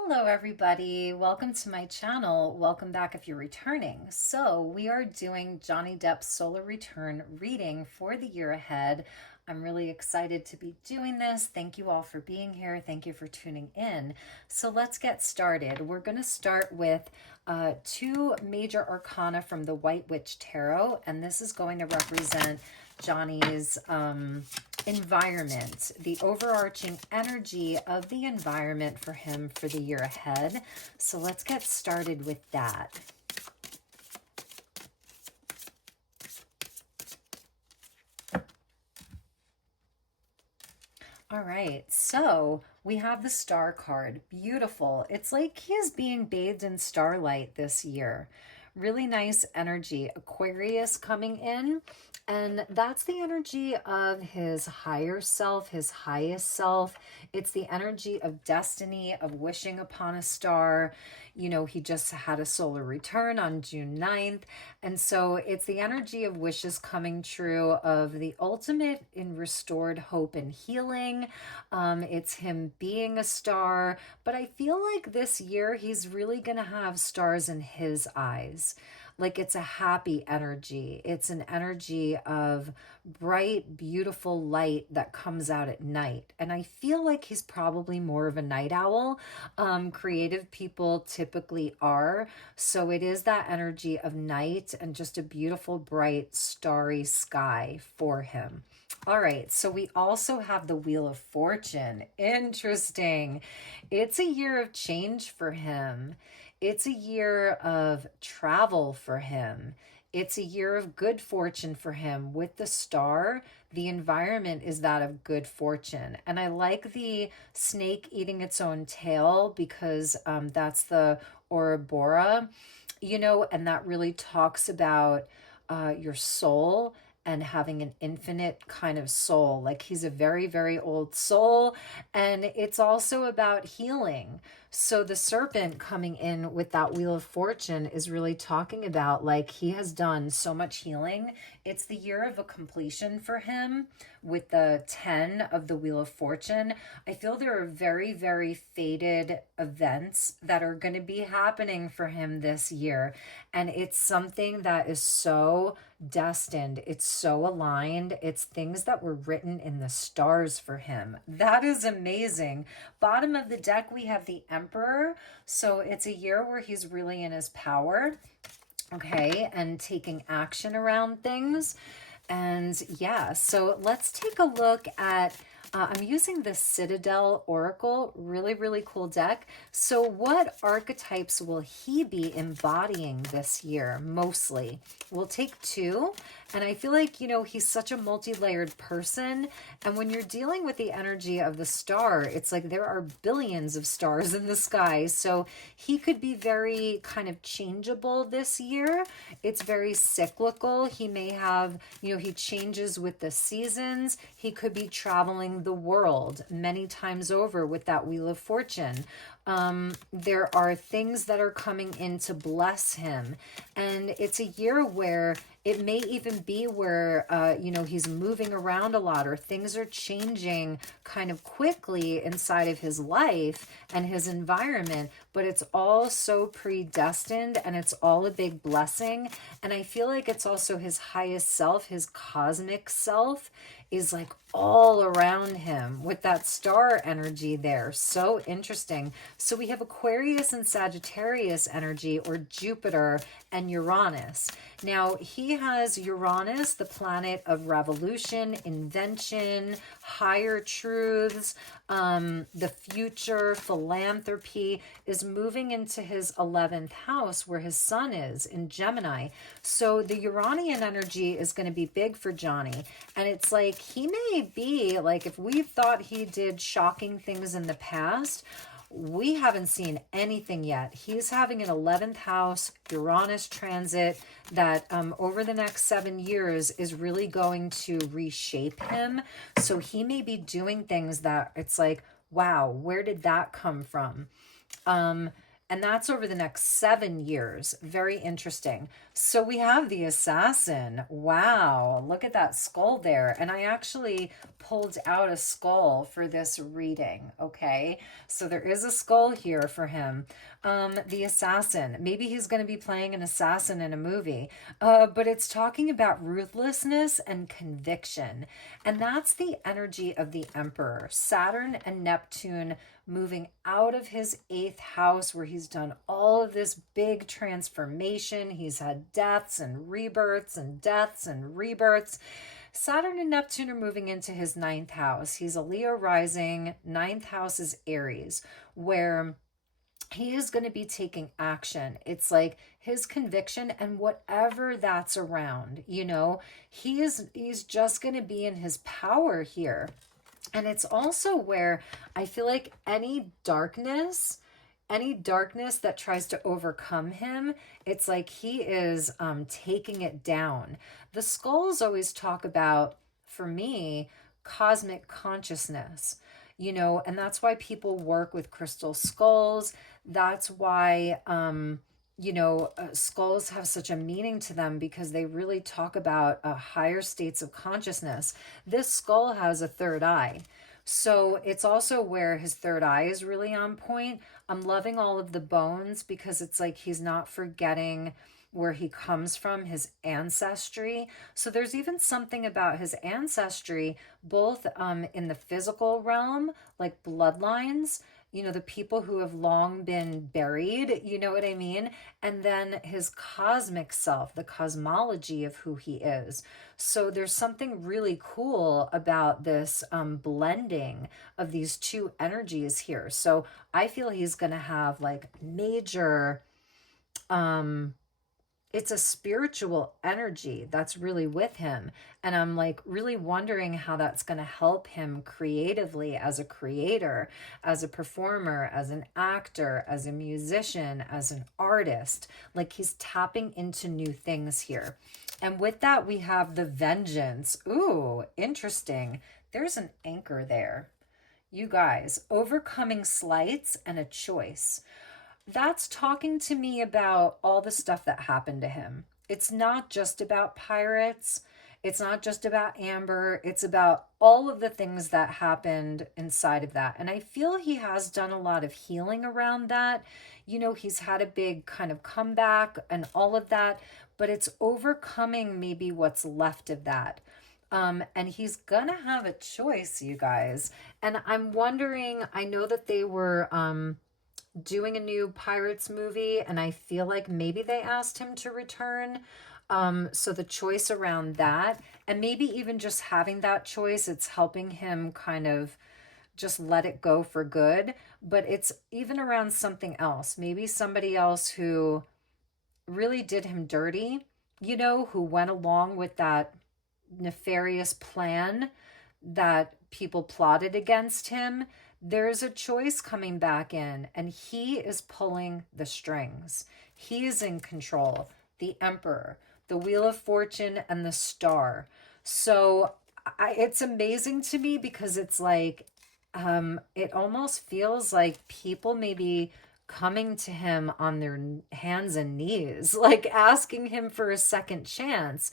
Hello everybody, welcome to my channel. Welcome back if you're returning. So we are doing Johnny Depp's solar return reading for the year ahead. I'm really excited to be doing this. Thank you all for being here. Thank you for tuning in. So let's get started. We're going to start with two major arcana from the White Witch Tarot, and this is going to represent Johnny's environment, the overarching energy of the environment for him for the year ahead. So let's get started with that. All right, so we have the star card. Beautiful. It's like he is being bathed in starlight this year. Really nice energy. Aquarius coming in. And that's the energy of his higher self, his highest self. It's the energy of destiny, of wishing upon a star. You know, he just had a solar return on June 9th. And so it's the energy of wishes coming true, of the ultimate in restored hope and healing. It's him being a star. But I feel like this year he's really going to have stars in his eyes. Like it's a happy energy. It's an energy of bright, beautiful light that comes out at night. And I feel like he's probably more of a night owl. Creative people typically are. So it is that energy of night and just a beautiful, bright, starry sky for him. All right, so we also have the Wheel of Fortune. Interesting. It's a year of change for him. It's a year of travel for him. It's a year of good fortune for him. With the star, the environment is that of good fortune. And I like the snake eating its own tail because that's the Ouroboros, you know, and that really talks about your soul and having an infinite kind of soul. Like he's a very, very old soul. And it's also about healing. So the serpent coming in with that Wheel of Fortune is really talking about like he has done so much healing. It's the year of a completion for him with the 10 of the Wheel of Fortune. I feel there are very, very fated events that are going to be happening for him this year. And it's something that is so destined. It's so aligned. It's things that were written in the stars for him. That is amazing. Bottom of the deck, we have the Emperor. So it's a year where he's really in his power, okay, and taking action around things. And yeah, so let's take a look at I'm using the Citadel Oracle, really, really cool deck. So what archetypes will he be embodying this year mostly? We'll take two. And I feel like, you know, he's such a multi-layered person. And when you're dealing with the energy of the star, it's like there are billions of stars in the sky. So he could be very kind of changeable this year. It's very cyclical. He may have, you know, he changes with the seasons. He could be traveling the world many times over with that Wheel of Fortune. There are things that are coming in to bless him. And it's a year where it may even be where, you know, he's moving around a lot or things are changing kind of quickly inside of his life and his environment, but it's all so predestined and it's all a big blessing. And I feel like it's also his highest self, his cosmic self is like all around him with that star energy there. So interesting. So we have Aquarius and Sagittarius energy, or Jupiter and Uranus. Now he has Uranus, the planet of revolution, invention, higher truths, the future, philanthropy, is moving into his 11th house where his sun is in Gemini. So the Uranian energy is going to be big for Johnny. And it's like he may be like, if we thought he did shocking things in the past, we haven't seen anything yet. He's having an 11th house Uranus transit that over the next 7 years is really going to reshape him. So he may be doing things that it's like, wow, where did that come from? And that's over the next 7 years. Very interesting. So we have the assassin. Wow, look at that skull there. And I actually pulled out a skull for this reading. Okay, so there is a skull here for him. The assassin. Maybe he's going to be playing an assassin in a movie. But it's talking about ruthlessness and conviction. And that's the energy of the emperor. Saturn and Neptune moving out of his eighth house where he's done all of this big transformation. He's had deaths and rebirths and deaths and rebirths. Saturn and Neptune are moving into his ninth house. He's a Leo rising. Ninth house is Aries, where he is going to be taking action. It's like his conviction and whatever that's around, he's just going to be in his power here. And it's also where I feel like any darkness that tries to overcome him, it's like he is taking it down. The skulls always talk about, for me, cosmic consciousness, and that's why people work with crystal skulls. That's why, skulls have such a meaning to them because they really talk about higher states of consciousness. This skull has a third eye. So it's also where his third eye is really on point. I'm loving all of the bones because it's like he's not forgetting where he comes from, his ancestry. So there's even something about his ancestry, both in the physical realm, like bloodlines, the people who have long been buried, you know what I mean? And then his cosmic self, the cosmology of who he is. So there's something really cool about this blending of these two energies here. So I feel he's going to have like major, it's a spiritual energy that's really with him. And I'm like really wondering how that's going to help him creatively as a creator, as a performer, as an actor, as a musician, as an artist. Like he's tapping into new things here. And with that, we have the vengeance. Ooh, interesting. There's an anchor there. You guys, overcoming slights and a choice. That's talking to me about all the stuff that happened to him. It's not just about pirates. It's not just about Amber. It's about all of the things that happened inside of that. And I feel he has done a lot of healing around that. He's had a big kind of comeback and all of that, but it's overcoming maybe what's left of that. And he's gonna have a choice, you guys. And I'm wondering, I know that they were doing a new Pirates movie, and I feel like maybe they asked him to return. So the choice around that, and maybe even just having that choice, it's helping him kind of just let it go for good. But it's even around something else, maybe somebody else who really did him dirty, who went along with that nefarious plan that people plotted against him. There's a choice coming back in, and he is pulling the strings. He is in control. The Emperor, the Wheel of Fortune, and the Star. So it's amazing to me because it's like, it almost feels like people may be coming to him on their hands and knees, like asking him for a second chance.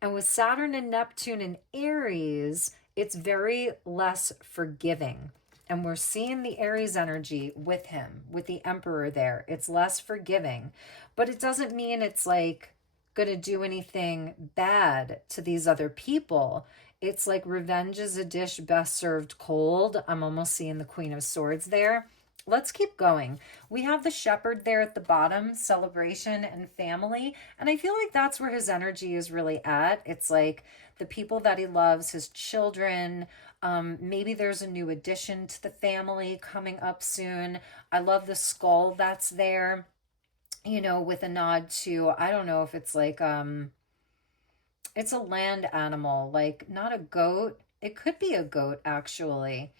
And with Saturn and Neptune and Aries, it's very less forgiving. And we're seeing the Aries energy with him, with the Emperor there. It's less forgiving, but it doesn't mean it's like going to do anything bad to these other people. It's like revenge is a dish best served cold. I'm almost seeing the Queen of Swords there. Let's keep going. We have the Shepherd there at the bottom, celebration and family. And I feel like that's where his energy is really at. It's like the people that he loves, his children. Maybe there's a new addition to the family coming up soon. I love the skull that's there, with a nod to, I don't know if it's like, it's a land animal, like not a goat. It could be a goat actually.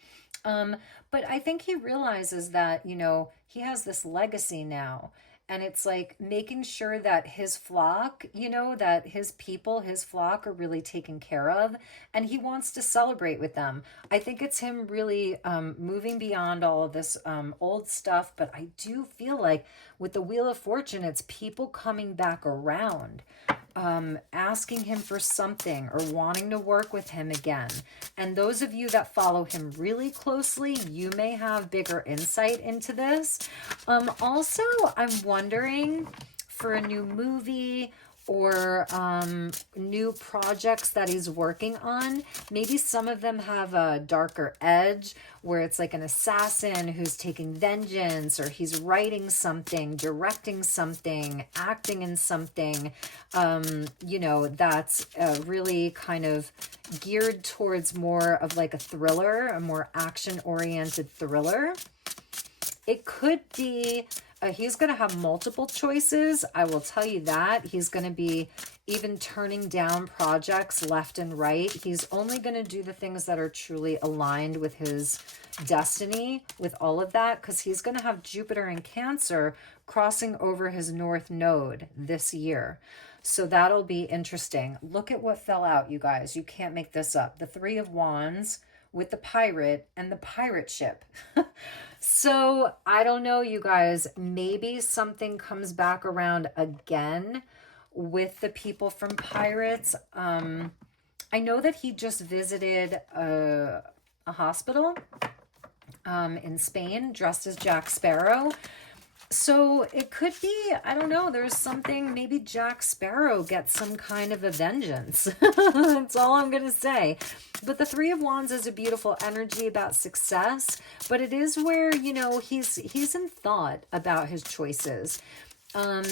But I think he realizes that, he has this legacy now. And it's like making sure that his flock, you know, that his people, his flock are really taken care of. And he wants to celebrate with them. I think it's him really moving beyond all of this old stuff. But I do feel like with the Wheel of Fortune, it's people coming back around, asking him for something or wanting to work with him again. And those of you that follow him really closely, you may have bigger insight into this. Also, I'm wondering for a new movie or new projects that he's working on. Maybe some of them have a darker edge where it's like an assassin who's taking vengeance, or he's writing something, directing something, acting in something, you know, that's really kind of geared towards more of like a thriller, a more action-oriented thriller. It could be he's going to have multiple choices. I will tell you that. He's going to be even turning down projects left and right. He's only going to do the things that are truly aligned with his destiny, with all of that, because he's going to have Jupiter in Cancer crossing over his North Node this year. So that'll be interesting. Look at what fell out, you guys. You can't make this up. The Three of Wands with the pirate and the pirate ship. So I don't know, you guys, maybe something comes back around again with the people from Pirates. I know that he just visited a hospital in Spain dressed as Jack Sparrow. So it could be, I don't know, there's something, maybe Jack Sparrow gets some kind of a vengeance. That's all I'm going to say. But the Three of Wands is a beautiful energy about success, but it is where, you know, he's in thought about his choices.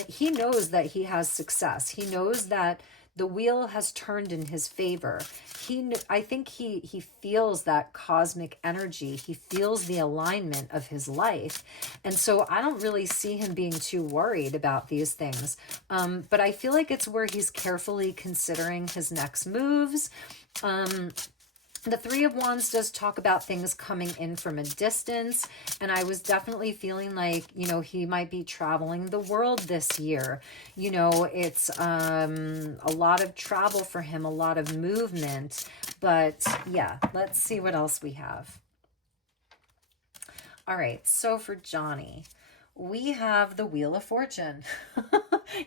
He knows that he has success. He knows that the wheel has turned in his favor. I think he feels that cosmic energy. He feels the alignment of his life. And so I don't really see him being too worried about these things. But I feel like it's where he's carefully considering his next moves. The Three of Wands does talk about things coming in from a distance, and I was definitely feeling like, you know, he might be traveling the world this year. You know, it's a lot of travel for him, a lot of movement, but yeah, let's see what else we have. All right, so for Johnny, we have the Wheel of Fortune.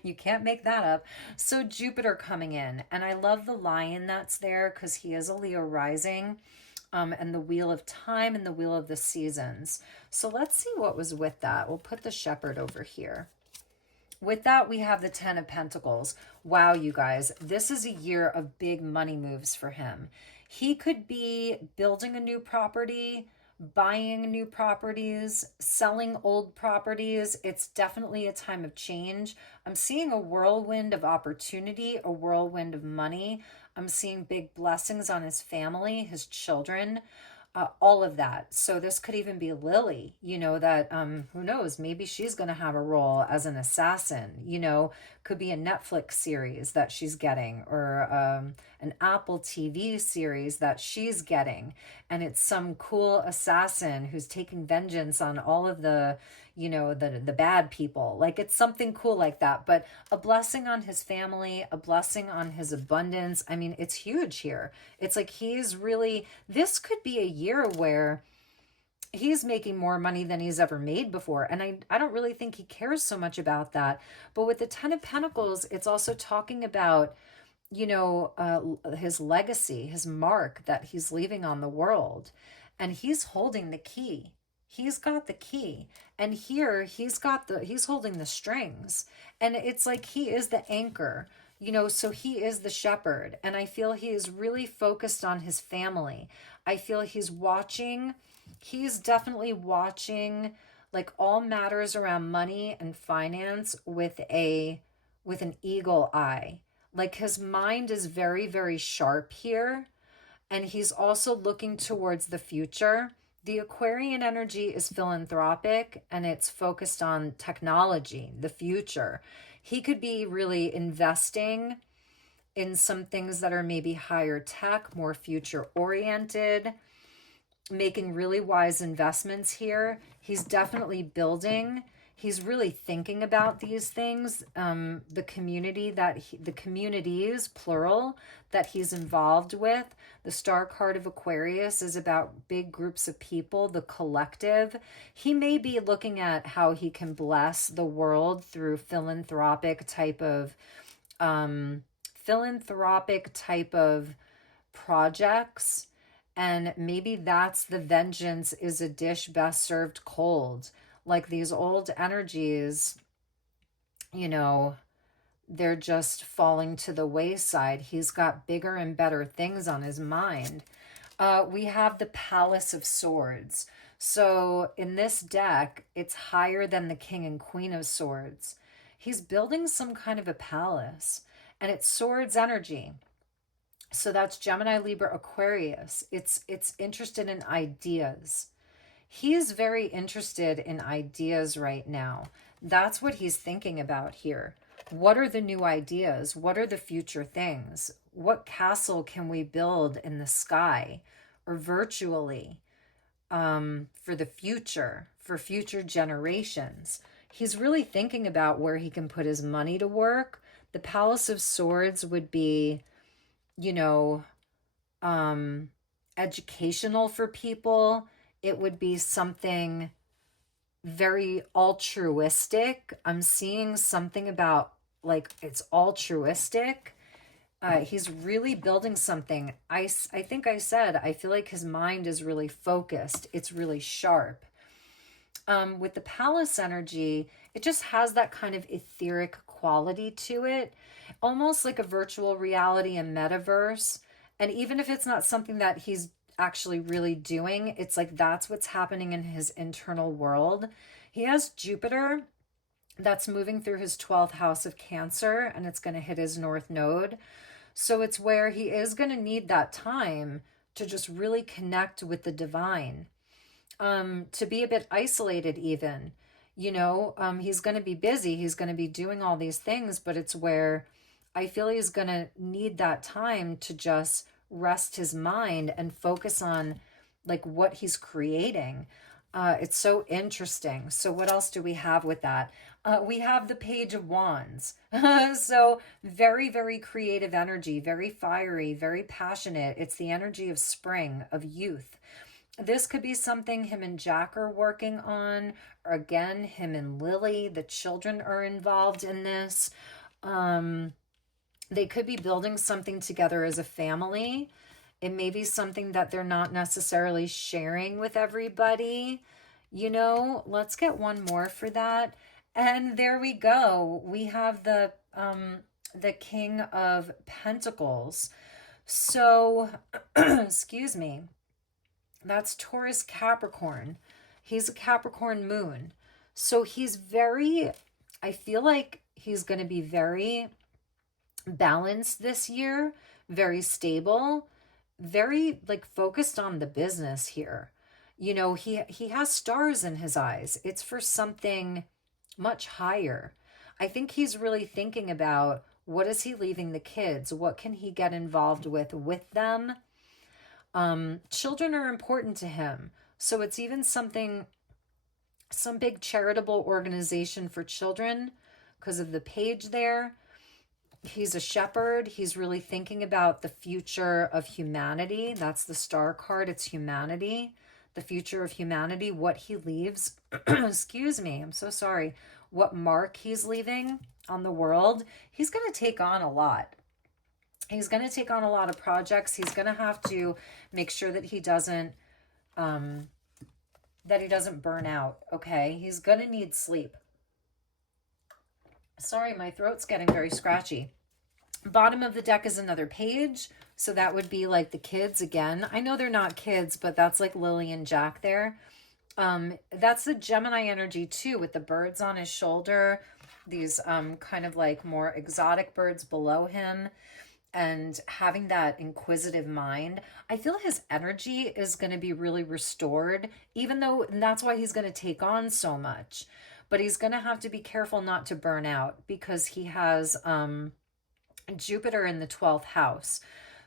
You can't make that up. So Jupiter coming in, and I love the lion that's there because he is a Leo rising, and the Wheel of Time and the Wheel of the Seasons. So let's see what was with that. We'll put the Shepherd over here. With that, we have the Ten of Pentacles. Wow, you guys, this is a year of big money moves for him. He could be building a new property, buying new properties, selling old properties. It's definitely a time of change. I'm seeing a whirlwind of opportunity, a whirlwind of money. I'm seeing big blessings on his family, his children, all of that. So this could even be Lily, you know, that who knows, maybe she's going to have a role as an assassin, you know, could be a Netflix series that she's getting, or an Apple TV series that she's getting, and it's some cool assassin who's taking vengeance on all of the, you know, the bad people. Like, it's something cool like that. But a blessing on his family, a blessing on his abundance. I mean, it's huge here. It's like he's really, this could be a year where he's making more money than he's ever made before. And I don't really think he cares so much about that. But with the Ten of Pentacles, it's also talking about, you know, his legacy, his mark that he's leaving on the world. And he's holding the key. He's got the key. And here he's holding the strings. And it's like he is the anchor, you know, so he is the shepherd. And I feel he is really focused on his family. I feel he's definitely watching like all matters around money and finance with an eagle eye. Like, his mind is very, very sharp here. And he's also looking towards the future. The Aquarian energy is philanthropic, and it's focused on technology, the future. He could be really investing in some things that are maybe higher tech, more future oriented, making really wise investments here. He's definitely building. He's really thinking about these things. The community the communities, plural, that he's involved with. The star card of Aquarius is about big groups of people, the collective. He may be looking at how he can bless the world through philanthropic type of projects. And maybe that's the vengeance is a dish best served cold. Like these old energies, you know, they're just falling to the wayside. He's got bigger and better things on his mind. We have the Palace of Swords. So in this deck, it's higher than the King and Queen of Swords. He's building some kind of a palace, and it's swords energy. So that's Gemini, Libra, Aquarius. It's interested in ideas. He is very interested in ideas right now. That's what he's thinking about here. What are the new ideas? What are the future things? What castle can we build in the sky or virtually for the future, for future generations? He's really thinking about where he can put his money to work. The Palace of Swords would be, you know, educational for people. It would be something very altruistic. I'm seeing something about like it's altruistic. He's really building something. I think I said, I feel like his mind is really focused. It's really sharp. With the palace energy, it just has that kind of etheric quality to it, almost like a virtual reality and metaverse. And even if it's not something that he's actually really doing, it's like that's what's happening in his internal world. He has Jupiter that's moving through his 12th house of Cancer, and it's going to hit his north node. So it's where he is going to need that time to just really connect with the divine, to be a bit isolated even. He's going to be busy. He's going to be doing all these things, but it's where I feel he's going to need that time to just rest his mind and focus on like what he's creating. It's so interesting. So what else do we have with that? We have the Page of Wands. So very, very creative energy, very fiery, very passionate. It's the energy of spring, of youth. This could be something him and Jack are working on, or again, him and Lily, the children are involved in this. They could be building something together as a family. It may be something that they're not necessarily sharing with everybody. Let's get one more for that. And there we go. We have the King of Pentacles. So, excuse me. That's Taurus Capricorn. He's a Capricorn moon. So I feel like he's going to be very balanced this year, very stable, very like focused on the business here. He has stars in his eyes. It's for something much higher. I think he's really thinking about what is he leaving the kids? What can he get involved with them? Children are important to him. So it's even some big charitable organization for children because of the page there. He's a shepherd. He's really thinking about the future of humanity. That's the star card. It's humanity, the future of humanity, what he leaves. Excuse me. I'm so sorry. What mark he's leaving on the world. He's going to take on a lot. He's going to take on a lot of projects. He's going to have to make sure that he doesn't burn out. Okay. He's going to need sleep. Sorry, my throat's getting very scratchy. Bottom of the deck is another page. So that would be like the kids again. I know they're not kids, but that's like Lily and Jack there. That's the Gemini energy too, with the birds on his shoulder. These kind of like more exotic birds below him. And having that inquisitive mind. I feel his energy is going to be really restored, even though that's why he's going to take on so much. But he's going to have to be careful not to burn out because he has Jupiter in the 12th house.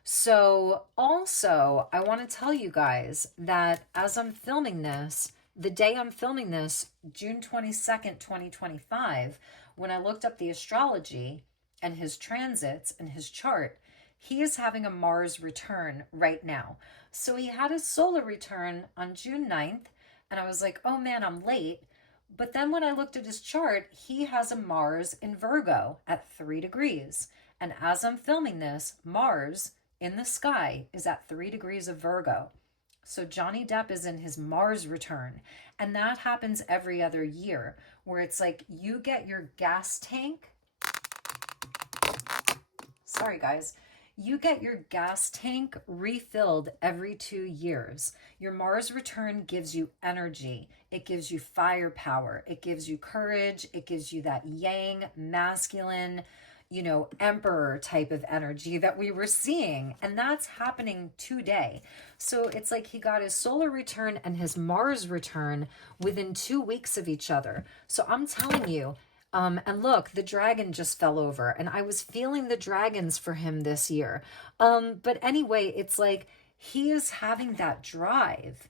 So also, I want to tell you guys that as I'm filming this, The day I'm filming this, June 22nd, 2025, when I looked up the astrology and his transits and his chart, he is having a Mars return right now. So he had his solar return on June 9th, and I was like, oh man, I'm late. But then when I looked at his chart, he has a Mars in Virgo at 3 degrees. And as I'm filming this, Mars in the sky is at 3 degrees of Virgo. So Johnny Depp is in his Mars return. And that happens every other year, where it's like you get your gas tank. Sorry, guys. You get your gas tank refilled every 2 years. Your Mars return gives you energy. It gives you firepower. It gives you courage. It gives you that yang, masculine, emperor type of energy that we were seeing. And that's happening today. So it's like he got his solar return and his Mars return within 2 weeks of each other. So I'm telling you, and look, the dragon just fell over, and I was feeling the dragons for him this year. But anyway, it's like he is having that drive.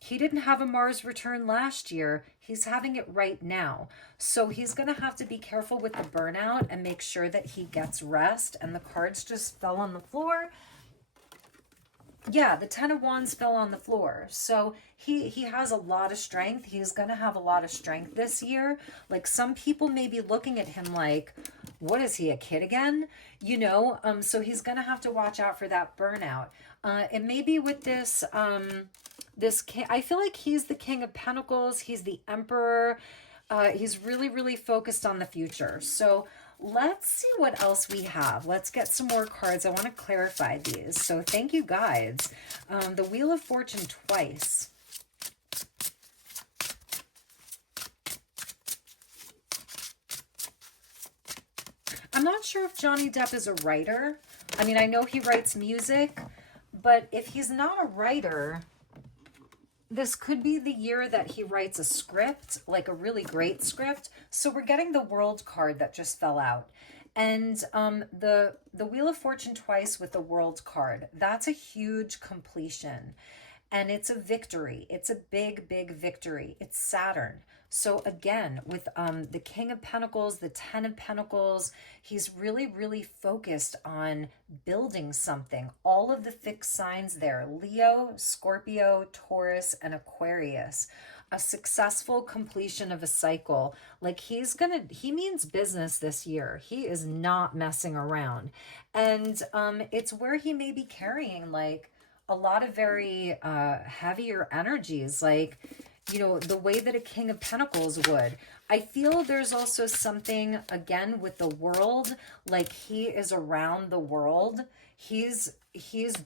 He didn't have a Mars return last year. He's having it right now. So he's going to have to be careful with the burnout and make sure that he gets rest. And the cards just fell on the floor. Yeah, the Ten of Wands fell on the floor. So he has a lot of strength. He's going to have a lot of strength this year. Like, some people may be looking at him like, what is he, a kid again? So he's going to have to watch out for that burnout. And maybe with this, this king, I feel like he's the King of Pentacles. He's the Emperor. He's really, really focused on the future. So let's see what else we have. Let's get some more cards. I want to clarify these. So thank you, guides. The Wheel of Fortune twice. I'm not sure if Johnny Depp is a writer. I mean, I know he writes music, but if he's not a writer, this could be the year that he writes a script, like a really great script. So we're getting the World card that just fell out. And the Wheel of Fortune twice with the World card, that's a huge completion. And it's a victory. It's a big, big victory. It's Saturn. So again, with the King of Pentacles, the Ten of Pentacles, he's really, really focused on building something. All of the fixed signs there, Leo, Scorpio, Taurus, and Aquarius. A successful completion of a cycle. Like, he means business this year. He is not messing around. And it's where he may be carrying like a lot of very heavier energies, like, the way that a King of Pentacles would. I feel there's also something, again, with the world, like he is around the world. He's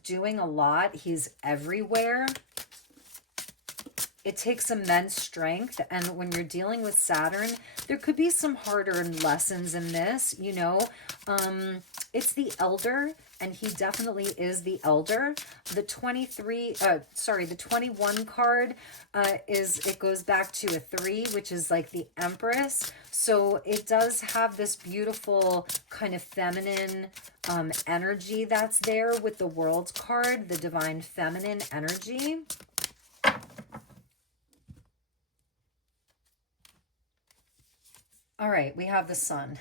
doing a lot. He's everywhere. It takes immense strength. And when you're dealing with Saturn, there could be some harder lessons in this, It's the Elder, and he definitely is the Elder. The 21 card it goes back to a 3, which is like the Empress. So it does have this beautiful kind of feminine energy that's there with the World card, the divine feminine energy. All right, we have the Sun.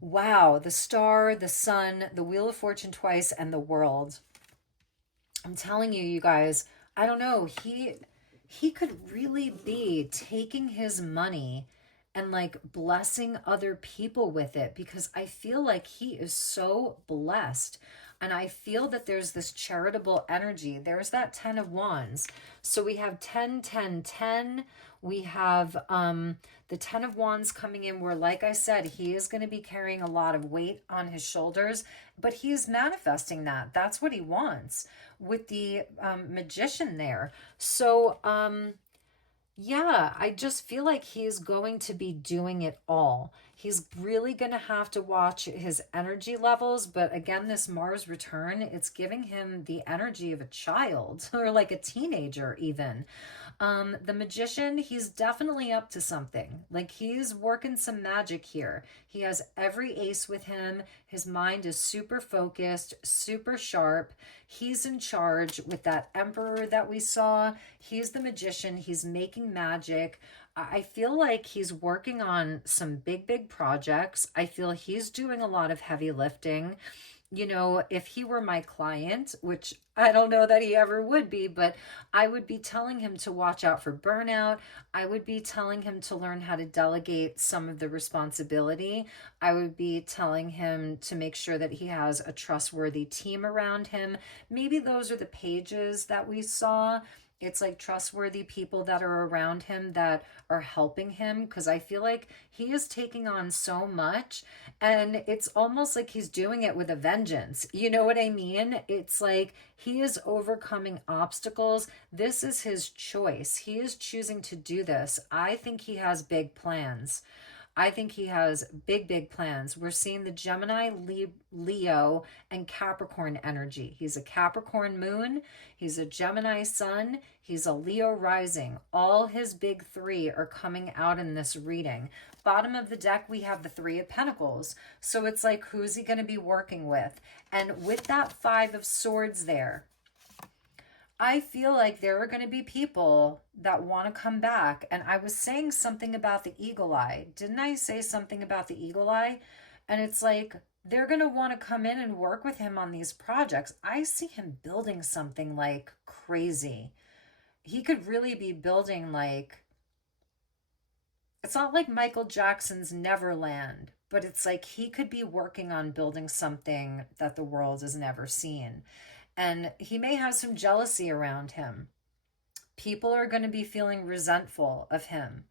Wow, the Star, the Sun, the Wheel of Fortune twice, and the World. I'm telling you, you guys, I don't know. He could really be taking his money and like blessing other people with it, because I feel like he is so blessed. And I feel that there's this charitable energy. There's that 10 of Wands. So we have 10, 10, 10. We have the 10 of Wands coming in where, like I said, he is going to be carrying a lot of weight on his shoulders, but he is manifesting that. That's what he wants with the Magician there. So, yeah, I just feel like he's going to be doing it all. He's really going to have to watch his energy levels. But again, this Mars return, it's giving him the energy of a child or like a teenager even. The magician, he's definitely up to something. Like he's working some magic here. He has every ace with him. His mind is super focused, super sharp. He's in charge with that emperor that we saw. He's the magician. He's making magic. I feel like he's working on some big projects. I feel he's doing a lot of heavy lifting. You know, if he were my client, which I don't know that he ever would be, but I would be telling him to watch out for burnout. I would be telling him to learn how to delegate some of the responsibility. I would be telling him to make sure that he has a trustworthy team around him. Maybe those are the pages that we saw. It's like trustworthy people that are around him that are helping him, because I feel like he is taking on so much and it's almost like he's doing it with a vengeance. You know what I mean? It's like he is overcoming obstacles. This is his choice. He is choosing to do this. I think he has big plans. I think he has big plans. We're seeing the Gemini, Leo, and Capricorn energy. He's a Capricorn moon. He's a Gemini sun. He's a Leo rising. All his big three are coming out in this reading. Bottom of the deck, we have the Three of Pentacles. So it's like, who's he going to be working with? And with that Five of Swords there, I feel like there are going to be people that want to come back. And I was saying something about the eagle eye. Didn't I say something about the eagle eye? And it's like, they're going to want to come in and work with him on these projects. I see him building something like crazy. He could really be building like, it's not like Michael Jackson's Neverland, but it's like he could be working on building something that the world has never seen. And he may have some jealousy around him. People are going to be feeling resentful of him.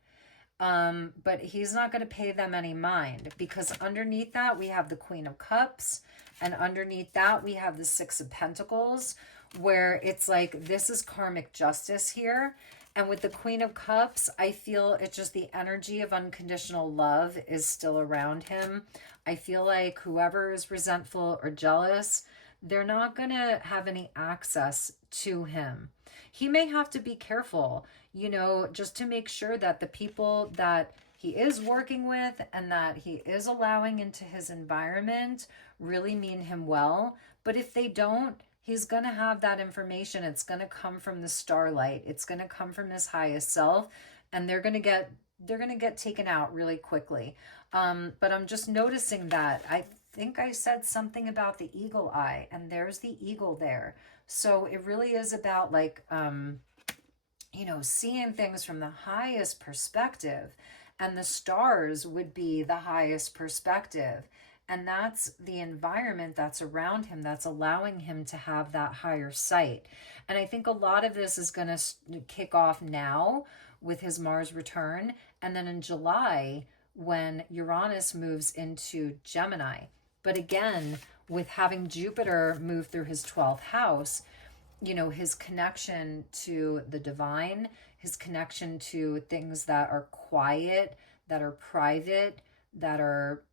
But he's not going to pay them any mind, because underneath that we have the Queen of Cups, and underneath that we have the Six of Pentacles, where it's like, this is karmic justice here. And with the Queen of Cups, I feel it's just the energy of unconditional love is still around him. I feel like whoever is resentful or jealous, they're not going to have any access to him. He may have to be careful, you know, just to make sure that the people that he is working with and that he is allowing into his environment really mean him well. But if they don't, he's going to have that information. It's going to come from the starlight. It's going to come from his highest self, and they're going to get taken out really quickly. But I'm just noticing that I think I said something about the eagle eye, and there's the eagle there. So it really is about like, you know, seeing things from the highest perspective, and the stars would be the highest perspective. And that's the environment that's around him that's allowing him to have that higher sight. And I think a lot of this is going to kick off now with his Mars return. And then in July, when Uranus moves into Gemini. But again, with having Jupiter move through his 12th house, you know, his connection to the divine, his connection to things that are quiet, that are private, that are,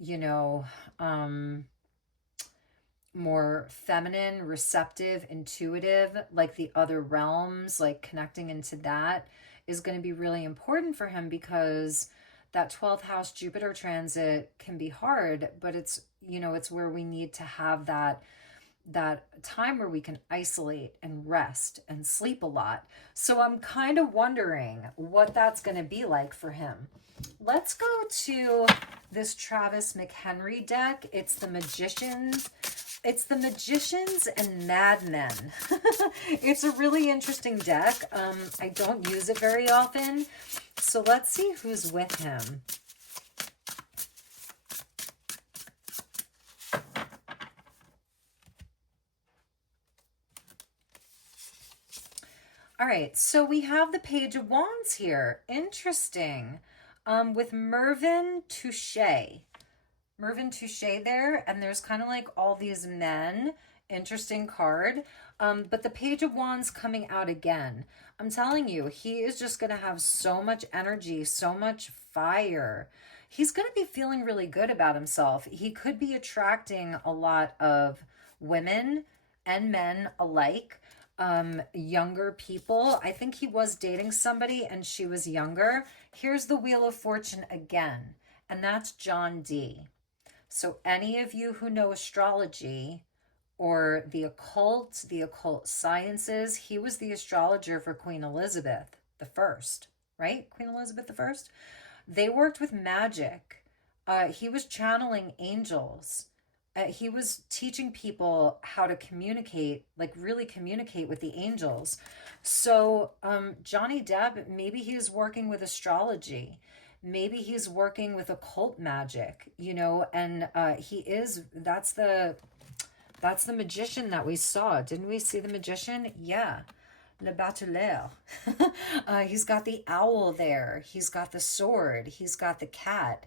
you know, more feminine, receptive, intuitive, like the other realms, like connecting into that is going to be really important for him, because that 12th house Jupiter transit can be hard, but it's, you know, it's where we need to have that time where we can isolate and rest and sleep a lot. So I'm kind of wondering what that's going to be like for him. Let's go to this Travis McHenry deck. It's the Magicians. It's the Magicians and Madmen. It's a really interesting deck. I don't use it very often. So let's see who's with him. All right, so we have the Page of Wands here. Interesting. With Mervyn Touche. Mervyn Touche there, and there's kind of like all these men. Interesting card. But the Page of Wands coming out again. I'm telling you, he is just going to have so much energy, so much fire. He's going to be feeling really good about himself. He could be attracting a lot of women and men alike. younger people. I think he was dating somebody and she was younger. Here's the Wheel of Fortune again, and that's John D. So any of you who know astrology or the occult sciences, he was the astrologer for Queen Elizabeth the First, right? Queen Elizabeth the First. They worked with magic. He was channeling angels. He was teaching people how to communicate, like really communicate with the angels. So Johnny Depp, maybe he's working with astrology. Maybe he's working with occult magic, you know, and that's the magician that we saw. Didn't we see the magician? Yeah. Le Bateleur. He's got the owl there. He's got the sword. He's got the cat.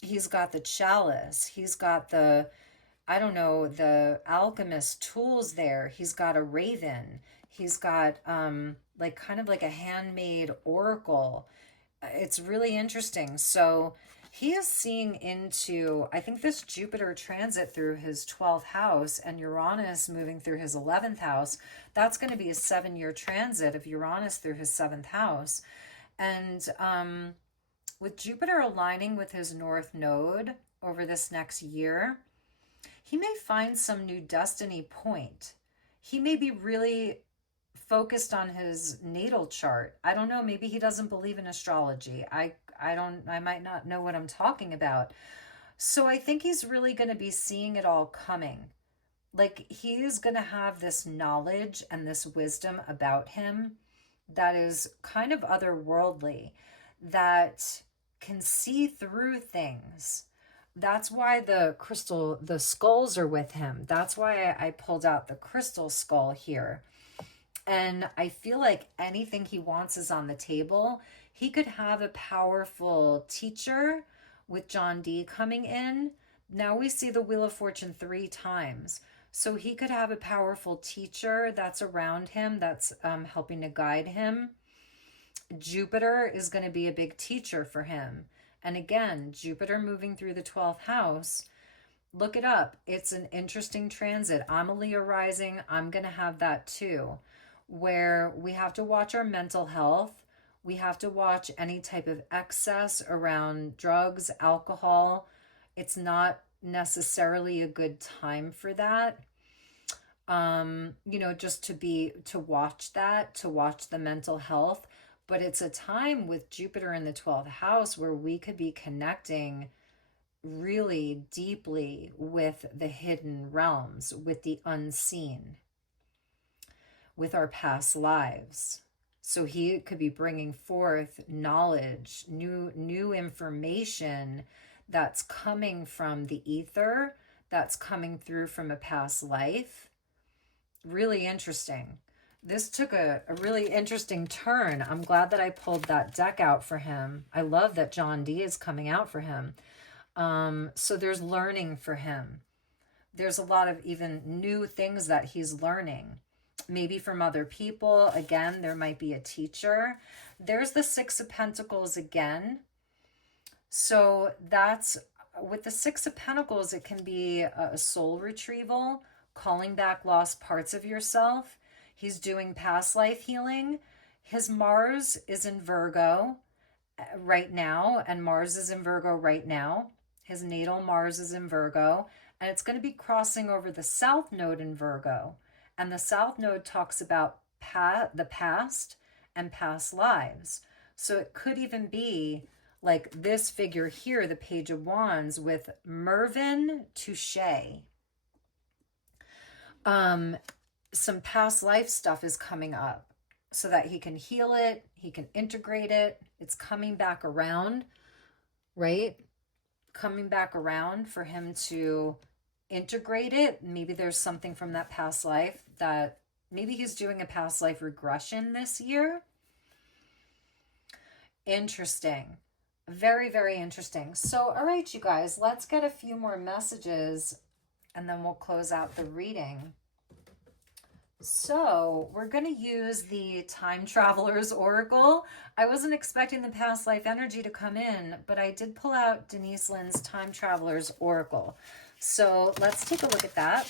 He's got the chalice. He's got the, I don't know, the alchemist tools there. He's got a raven. He's got like kind of like a handmade oracle. It's really interesting. So he is seeing into, I think this Jupiter transit through his 12th house and Uranus moving through his 11th house, that's going to be a 7-year transit of Uranus through his 7th house. And with Jupiter aligning with his North Node over this next year, he may find some new destiny point. He may be really focused on his natal chart. I don't know, maybe he doesn't believe in astrology. I might not know what I'm talking about. So I think he's really going to be seeing it all coming. Like he is going to have this knowledge and this wisdom about him that is kind of otherworldly, that can see through things. That's why the skulls are with him. That's why I pulled out the crystal skull here. And I feel like anything he wants is on the table. He could have a powerful teacher with John D coming in. Now we see the Wheel of Fortune 3 times. So he could have a powerful teacher that's around him, that's helping to guide him. Jupiter is going to be a big teacher for him. And again, Jupiter moving through the 12th house. Look it up. It's an interesting transit. I'm a Leo rising. I'm going to have that too, where we have to watch our mental health. We have to watch any type of excess around drugs, alcohol. It's not necessarily a good time for that. You know, just to watch that, to watch the mental health. But it's a time with Jupiter in the 12th house where we could be connecting really deeply with the hidden realms, with the unseen, with our past lives. So he could be bringing forth knowledge, new information that's coming from the ether, that's coming through from a past life. Really interesting. This took a really interesting turn. I'm glad that I pulled that deck out for him. I love that John D is coming out for him. So there's learning for him. There's a lot of even new things that he's learning. Maybe from other people. Again, there might be a teacher. There's the Six of Pentacles again. So that's, with the Six of Pentacles, it can be a soul retrieval, calling back lost parts of yourself. He's doing past life healing. His Mars is in Virgo right now, and Mars is in Virgo right now. His natal Mars is in Virgo, and it's going to be crossing over the South Node in Virgo. And the South Node talks about the past and past lives. So it could even be like this figure here, the Page of Wands, with Mervyn Touche. Some past life stuff is coming up so that he can heal it, he can integrate it. It's coming back around, right? Coming back around for him to integrate it. Maybe there's something from that past life that maybe he's doing a past life regression this year. Interesting. Very, very interesting. So, all right, you guys, let's get a few more messages and then we'll close out the reading. So we're going to use the Time Traveler's Oracle. I wasn't expecting the past life energy to come in, but I did pull out Denise Lynn's Time Traveler's Oracle. So let's take a look at that.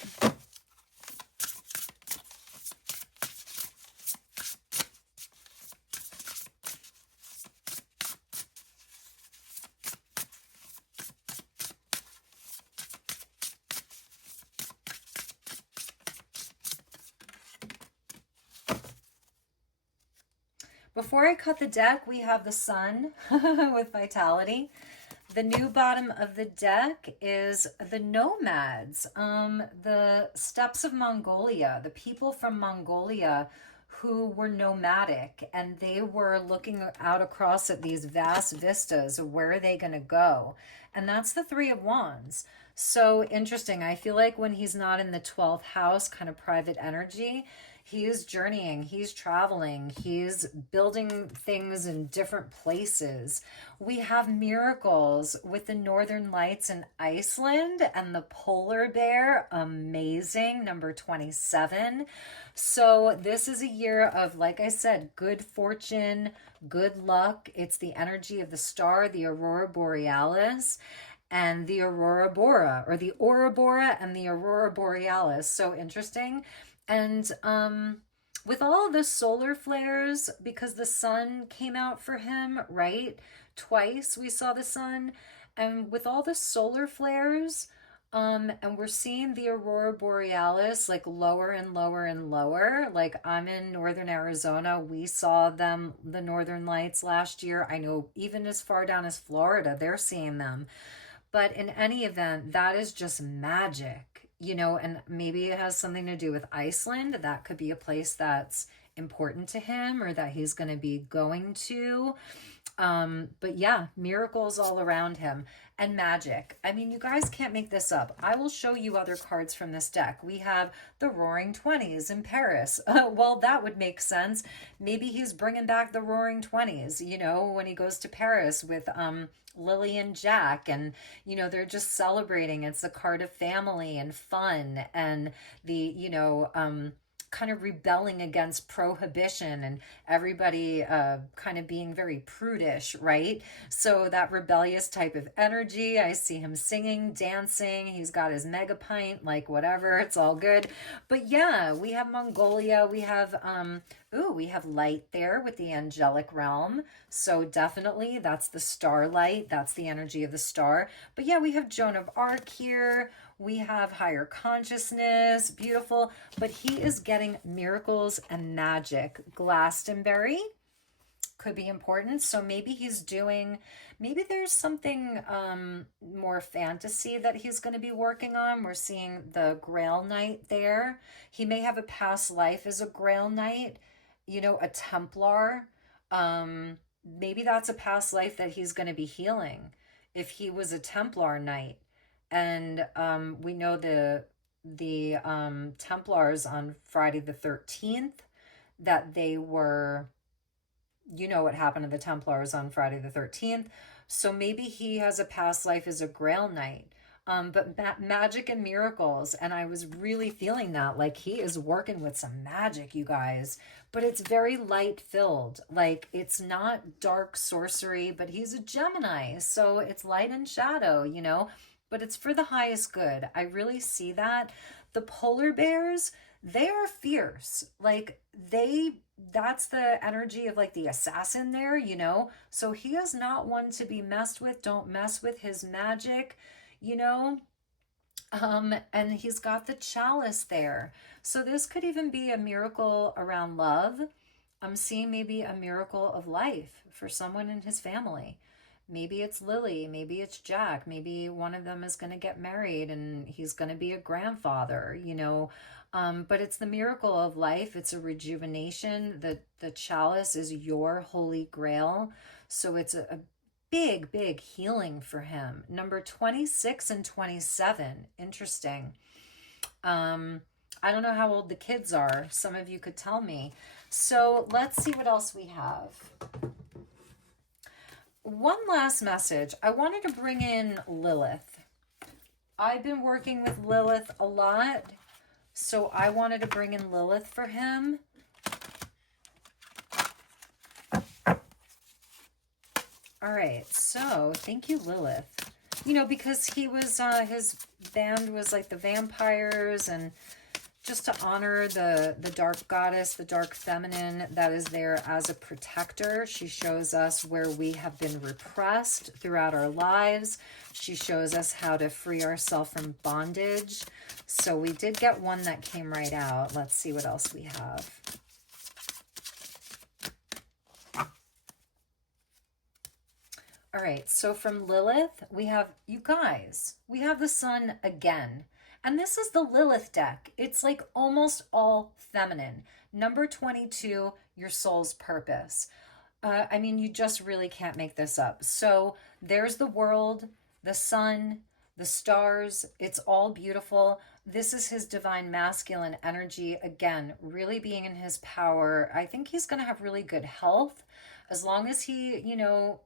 Before I cut the deck, we have the sun with vitality. The new bottom of the deck is the nomads, the steppes of Mongolia, the people from Mongolia who were nomadic, and they were looking out across at these vast vistas of where are they going to go. And that's the Three of Wands. So interesting. I feel like when he's not in the 12th house, kind of private energy, he is journeying, he's traveling, he's building things in different places. We have miracles with the Northern Lights in Iceland and the polar bear, amazing, number 27. So this is a year of, like I said, good fortune, good luck. It's the energy of the star, the Aurora Borealis, and the Aurora Bora, or the Aurora Bora and the Aurora Borealis. So interesting. And with all the solar flares, because the sun came out for him, right? Twice we saw the sun. And with all the solar flares, and we're seeing the Aurora Borealis like lower and lower and lower. Like I'm in northern Arizona. We saw them, the Northern Lights last year. I know even as far down as Florida, they're seeing them. But in any event, that is just magic, you know, and maybe it has something to do with Iceland. That could be a place that's important to him or that he's going to be going to. But yeah, miracles all around him and magic. I mean, you guys can't make this up. I will show you other cards from this deck. We have the Roaring Twenties in Paris. Well, that would make sense. Maybe he's bringing back the Roaring Twenties, you know, when he goes to Paris with, Lily and Jack, and you know they're just celebrating. It's a card of family and fun, and the kind of rebelling against prohibition and everybody kind of being very prudish, right? So that rebellious type of energy. I see him singing, dancing. He's got his mega pint, like whatever. It's all good. But yeah, we have Mongolia. We have we have light there with the angelic realm. So definitely that's the starlight. That's the energy of the star. But yeah, we have Joan of Arc here. We have higher consciousness, beautiful, but he is getting miracles and magic. Glastonbury could be important. So maybe he's doing, maybe there's something more fantasy that he's going to be working on. We're seeing the Grail Knight there. He may have a past life as a Grail Knight, you know, a Templar. Maybe that's a past life that he's going to be healing if he was a Templar Knight. And we know the Templars on Friday the 13th, that they were, you know what happened to the Templars on Friday the 13th. So maybe he has a past life as a Grail Knight. But magic and miracles. And I was really feeling that, like he is working with some magic, you guys. But it's very light filled. Like it's not dark sorcery, but he's a Gemini. So it's light and shadow, you know. But it's for the highest good. I really see that. The polar bears, they are fierce. Like that's the energy of like the assassin there, you know? So he is not one to be messed with. Don't mess with his magic, you know? And he's got the chalice there. So this could even be a miracle around love. I'm seeing maybe a miracle of life for someone in his family. Maybe it's Lily, maybe it's Jack, maybe one of them is going to get married and he's going to be a grandfather, you know. But it's the miracle of life. It's a rejuvenation. The chalice is your holy grail. So it's a big, big healing for him. Number 26 and 27. Interesting. I don't know how old the kids are. Some of you could tell me. So let's see what else we have. One last message. I wanted to bring in Lilith. I've been working with Lilith a lot, so I wanted to bring in Lilith for him. All right, so thank you, Lilith. You know, because he was, his band was like the vampires, and just to honor the dark goddess, the dark feminine that is there as a protector. She shows us where we have been repressed throughout our lives. She shows us how to free ourselves from bondage. So we did get one that came right out. Let's see what else we have. All right, so from Lilith, we have, you guys, we have the sun again. And this is the Lilith deck. It's like almost all feminine. Number 22, your soul's purpose. I mean, you just really can't make this up. So there's the world, the sun, the stars. It's all beautiful. This is his divine masculine energy. Again, really being in his power. I think he's going to have really good health. As long as he,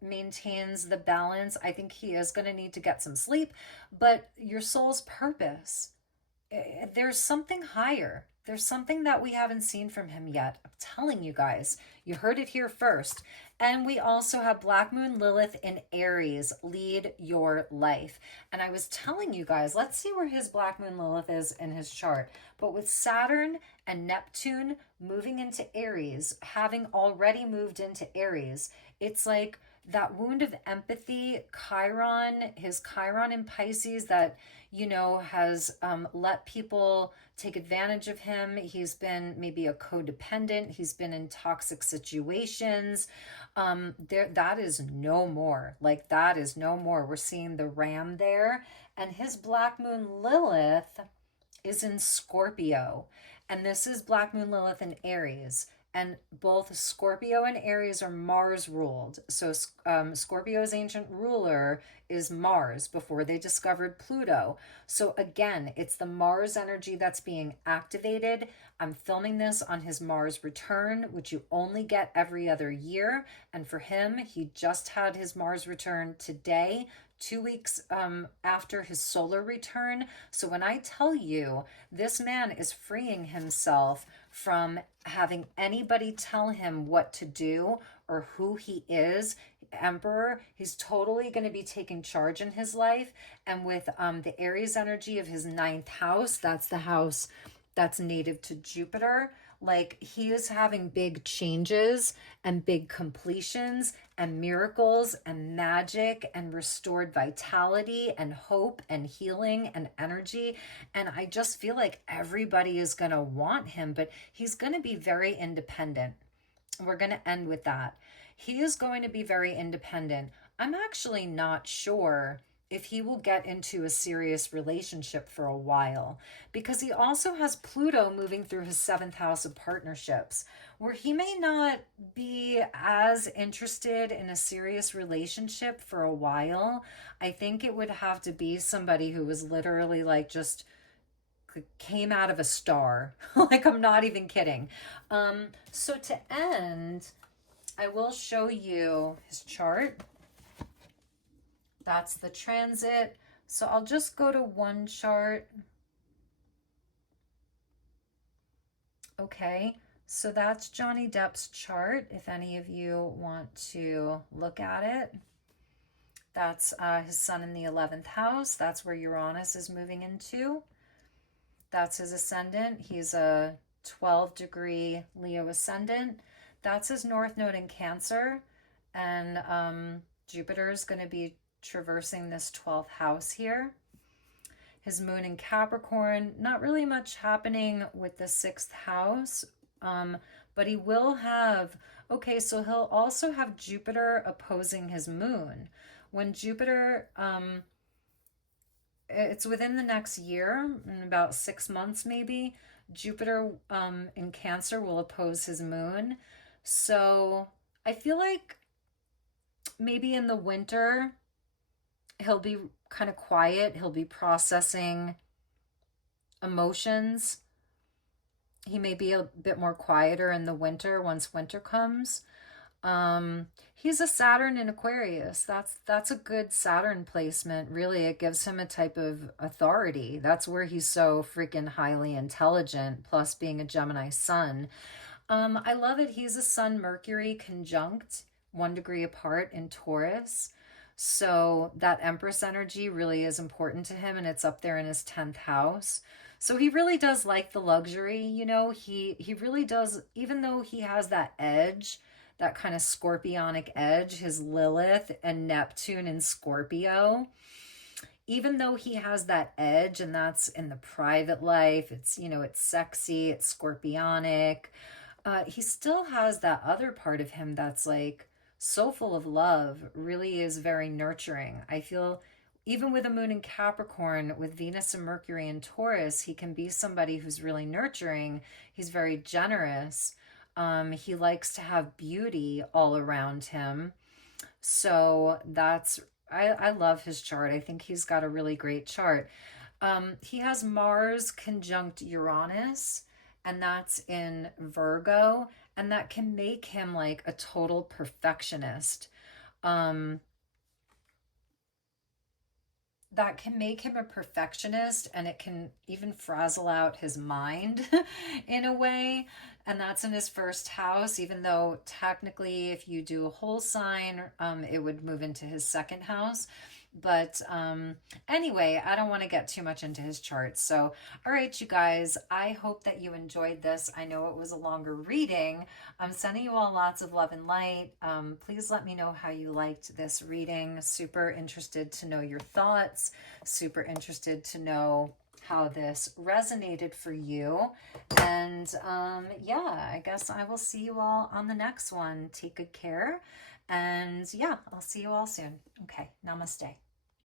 maintains the balance, I think he is going to need to get some sleep. But your soul's purpose, there's something higher. There's something that we haven't seen from him yet. I'm telling you guys, you heard it here first. And we also have Black Moon Lilith in Aries, lead your life. And I was telling you guys, let's see where his Black Moon Lilith is in his chart. But with Saturn and Neptune moving into Aries, having already moved into Aries, it's like that wound of empathy, Chiron, his Chiron in Pisces that, has let people take advantage of him. He's been maybe a codependent. He's been in toxic situations. That is no more. Like, that is no more. We're seeing the ram there. And his Black Moon Lilith is in Scorpio. And this is Black Moon Lilith in Aries. And both Scorpio and Aries are Mars ruled. So Scorpio's ancient ruler is Mars before they discovered Pluto. So again, it's the Mars energy that's being activated. I'm filming this on his Mars return, which you only get every other year. And for him, he just had his Mars return today, 2 weeks after his solar return. So when I tell you this man is freeing himself from having anybody tell him what to do or who he is, Emperor, he's totally going to be taking charge in his life. And with the Aries energy of his ninth house, that's the house that's native to Jupiter. Like, he is having big changes and big completions and miracles and magic and restored vitality and hope and healing and energy. And I just feel like everybody is going to want him, but he's going to be very independent. We're going to end with that. He is going to be very independent. I'm actually not sure if he will get into a serious relationship for a while, because he also has Pluto moving through his seventh house of partnerships, where he may not be as interested in a serious relationship for a while. I think it would have to be somebody who was literally like just came out of a star. Like, I'm not even kidding. So to end, I will show you his chart. That's the transit. So I'll just go to one chart. Okay, so that's Johnny Depp's chart, if any of you want to look at it. That's his sun in the 11th house. That's where Uranus is moving into. That's his ascendant. He's a 12-degree Leo ascendant. That's his north node in Cancer. And Jupiter is going to be traversing this 12th house here. His moon in Capricorn, not really much happening with the 6th house, but he will have, okay, so he'll also have Jupiter opposing his moon. When Jupiter, it's within the next year, in about 6 months maybe, Jupiter in Cancer will oppose his moon. So I feel like maybe in the winter, he'll be kind of quiet. He'll be processing emotions. He may be a bit more quieter in the winter once winter comes. He's a Saturn in Aquarius. That's a good Saturn placement. Really, it gives him a type of authority. That's where he's so freaking highly intelligent, plus being a Gemini sun. I love it. He's a Sun Mercury conjunct, 1 degree apart in Taurus. So that Empress energy really is important to him, and it's up there in his 10th house. So he really does like the luxury, he really does, even though he has that edge, that kind of scorpionic edge, his Lilith and Neptune in Scorpio, even though he has that edge, and that's in the private life, it's, it's sexy, it's scorpionic, he still has that other part of him that's like so full of love, really is very nurturing. I feel even with a moon in Capricorn, with Venus and Mercury in Taurus, he can be somebody who's really nurturing. He's very generous. He likes to have beauty all around him. So I love his chart. I think he's got a really great chart. He has Mars conjunct Uranus, and that's in Virgo, and that can make him like a total perfectionist. Um, that can make him a perfectionist, and it can even frazzle out his mind in a way. And that's in his first house, even though technically if you do a whole sign, it would move into his second house. But anyway, I don't want to get too much into his chart. So, all right, you guys, I hope that you enjoyed this. I know it was a longer reading. I'm sending you all lots of love and light. Please let me know how you liked this reading. Super interested to know your thoughts. Super interested to know how this resonated for you. And yeah, I guess I will see you all on the next one. Take good care. And yeah, I'll see you all soon. Okay, namaste.